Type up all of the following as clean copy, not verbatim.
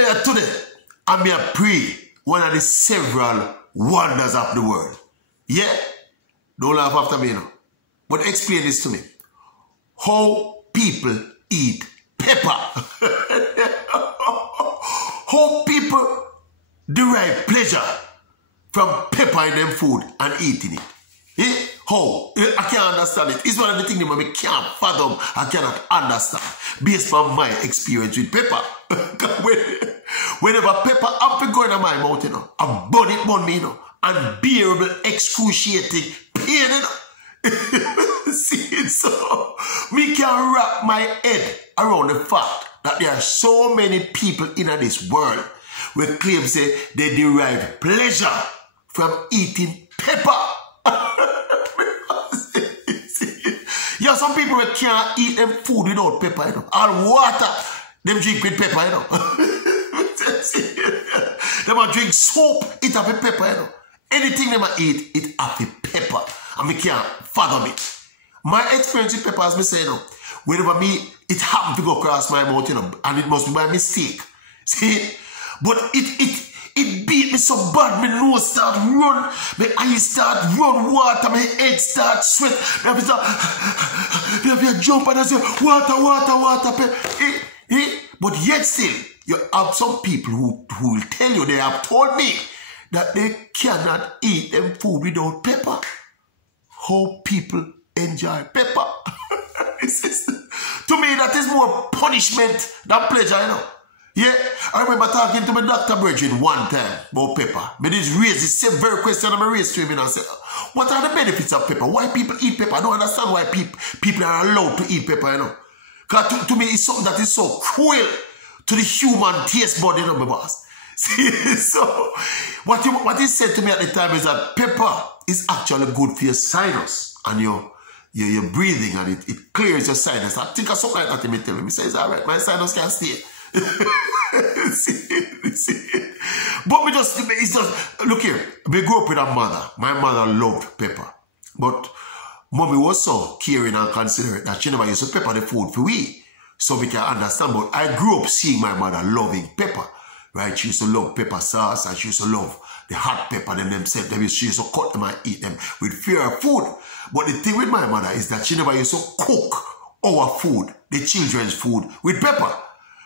there today, and me a pray one of the several wonders of the world. Yeah? Don't laugh after me, you know. But explain this to me. How people eat pepper. How people derive pleasure from pepper in them food and eating it. Eh? How? I can't understand it. It's one of the things that I can't fathom. I cannot understand. Based on my experience with pepper. Whenever pepper up and go in my mouth, you know, I burn me, you know, unbearable, excruciating pain, you know. See, so me can wrap my head around the fact that there are so many people in this world who claim say they derive pleasure from eating pepper. Yeah, some people can't eat them food without pepper, you know. All water, them drink with pepper, you know. Them a drink soup, it have a pepper, you know. Anything them a eat, it have a pepper. And me can't fathom it. My experience with pepper, as me say, you know, whenever it happened to go across my mouth, you know, and it must be by mistake. See? But it beat me so bad, my nose start run, my eyes start run water, my head start sweat. Me have to jump and I say, water. But yet still, you have some people who will tell you, they have told me, that they cannot eat them food without pepper. How people enjoy pepper. To me, that is more punishment than pleasure, you know. Yeah, I remember talking to my Dr. Bridget one time about pepper. But this raised the same very question I raised to him, and I said, what are the benefits of pepper? Why people eat pepper? I don't understand why people are allowed to eat pepper, you know. Because to me, it's something that is so cruel to the human taste bud, you know, my boss. See, so what he said to me at the time is that pepper is actually good for your sinus and your breathing, and it clears your sinus. I think of something like that he may tell me. He says, all right, my sinus can stay. see. But it's just, look here, we grew up with a mother. My mother loved pepper. But mommy was so caring and considerate that she never used to pepper the food for we. So we can understand. But I grew up seeing my mother loving pepper. Right? She used to love pepper sauce, and she used to love the hot pepper themselves. She used to cut them and eat them with fear of food. But the thing with my mother is that she never used to cook our food, the children's food, with pepper.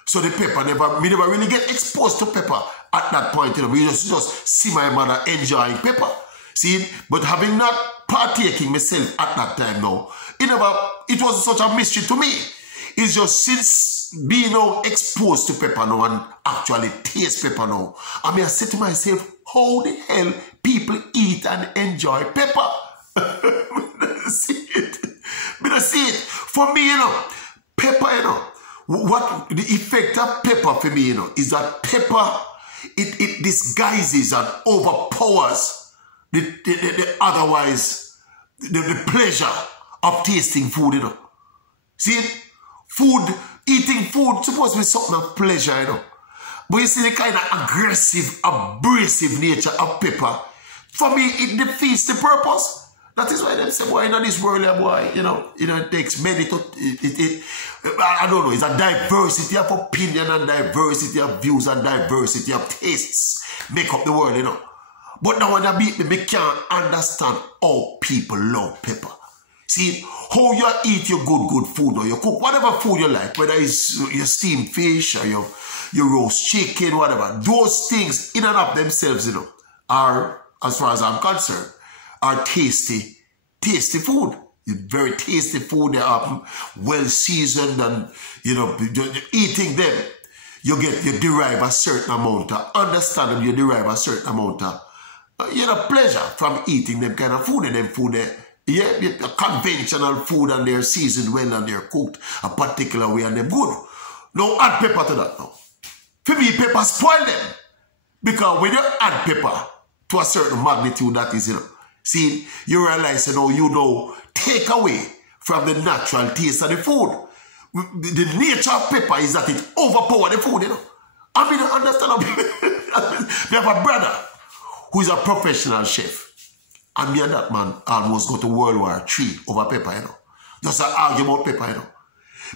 So the pepper we never really get exposed to pepper at that point. You know, we just see my mother enjoying pepper. See, but having not partaking myself at that time now, it wasn't such a mystery to me. It's just since being now exposed to pepper now and actually taste pepper now, I mean, I say to myself, how the hell people eat and enjoy pepper? See it. For me, you know, pepper, you know, what the effect of pepper for me, you know, is that pepper, it disguises and overpowers the otherwise, the pleasure of tasting food, you know. See it? Eating food supposed to be something of pleasure, you know. But you see the kind of aggressive, abrasive nature of pepper. For me, it defeats the purpose. That is why they say, boy, in this world, boy, you know, it takes many to, I don't know, it's a diversity of opinion and diversity of views and diversity of tastes make up the world, you know. But now when I beat me can't understand how people love pepper. See, how you eat your good food, or you cook whatever food you like, whether it's your steamed fish or your roast chicken, whatever. Those things in and of themselves, you know, are, as far as I'm concerned, are tasty food. Very tasty food. They are well seasoned, and you know, eating them, you derive a certain amount of understanding. You derive a certain amount of pleasure from eating them kind of food, and them food there. Yeah, conventional food, and they're seasoned well and they're cooked a particular way and they're good. Now add pepper to that now. For me, pepper spoil them. Because when you add pepper to a certain magnitude, that is, you know, see, you realize, you know, take away from the natural taste of the food. The nature of pepper is that it overpowers the food, you know. I mean, understand. We have a brother who is a professional chef. And me and that man almost go to World War III over pepper, you know. Just argue about pepper, you know.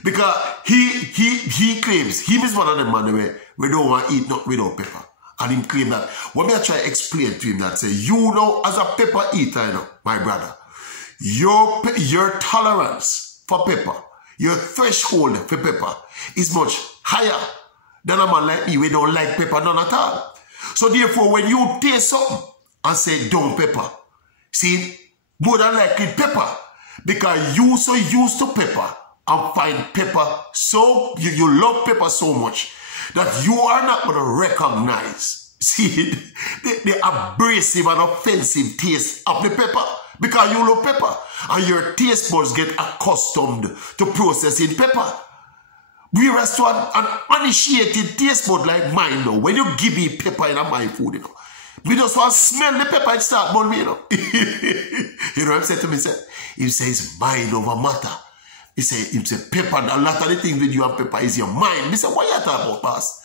Because he claims, he is one of them man we don't want to eat nothing without pepper. And him claim that, when me I try to explain to him that, say, you know, as a pepper eater, you know, my brother, your tolerance for pepper, your threshold for pepper is much higher than a man like me, we don't like pepper none at all. So therefore, when you taste something and say, don't pepper, see, more than likely pepper, because you so used to pepper and find pepper so, you love pepper so much that you are not going to recognize, see, the abrasive and offensive taste of the pepper, because you love pepper and your taste buds get accustomed to processing pepper. Whereas to an uninitiated taste bud like mine, though, when you give me pepper in my food, you know, me just want to smell the pepper and start burn me, you know. You know what I'm saying to me? He says, mind over matter. He say, pepper, a lot of the things with you and pepper is your mind. He said, what are you talking about, boss?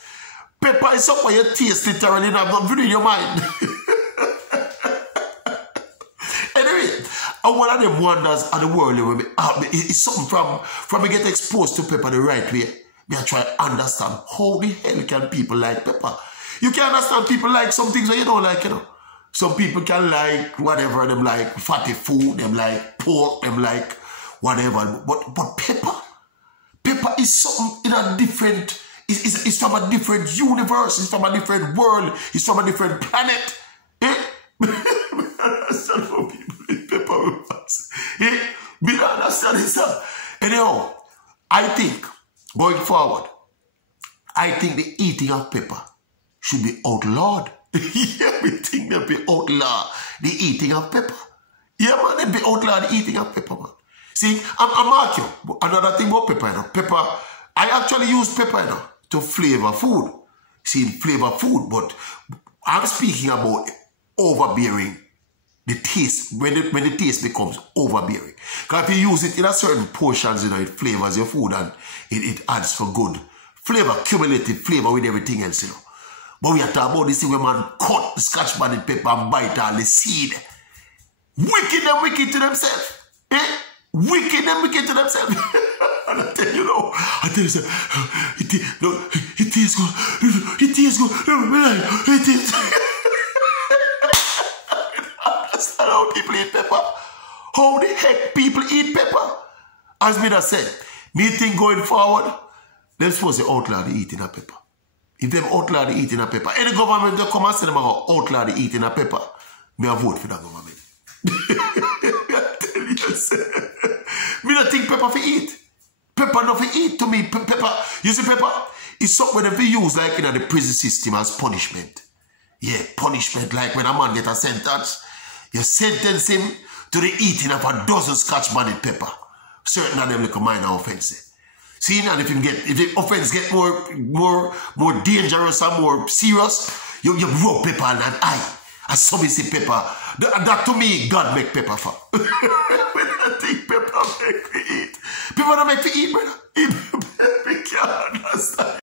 Pepper is something you taste literally, and I'm not in your mind. Anyway, one of them wonders of the world, it's something from me get exposed to pepper the right way. Me I try to understand how the hell can people like pepper. You can understand people like some things that you don't like, you know. Some people can like whatever, them like fatty food, them like pork, them like whatever. But pepper is something in a different, it's from a different universe, it's from a different world, it's from a different planet. Eh? I understand how people eat pepper with us. Eh? Me don't understand this. Anyhow, I think, going forward, I think the eating of pepper should be outlawed. Yeah, we think they'll be outlawed the eating of pepper. Yeah, man, they'll be outlawed the eating of pepper, man. See, I'm marking you. Another thing about pepper, you know. Pepper, I actually use pepper, you know, to flavor food. See, flavor food, but I'm speaking about overbearing the taste, when the taste becomes overbearing. Because if you use it in a certain portions, you know, it flavors your food and it adds for good flavor, cumulative flavor with everything else, you know. But we are talking about this thing where man cut the scotch bonnet pepper and bite all the seed. Wicked to themselves. Eh? Wicked to themselves. And I tell you, know, it tastes good. It tastes good. It tastes I understand how people eat pepper. How the heck people eat pepper? As me that said, me think going forward, they're supposed to outlaw the eating of pepper. If they outlaw the eating of pepper, any government they come and say them outlaw the eating of pepper, me I vote for that government. I tell you, me don't think pepper for eat. Pepper not for eat to me. Pepper, you see pepper? It's something that we use like in the prison system as punishment. Yeah, punishment, like when a man get a sentence, you sentence him to the eating of a dozen scotch bonnet pepper. Certain of them like a minor offense. See, and if the offense get more dangerous and more serious, you rub pepper on an eye. As somebody say pepper, that to me, God make pepper for. When I think pepper make me eat. People don't make me eat, brother. We can't understand.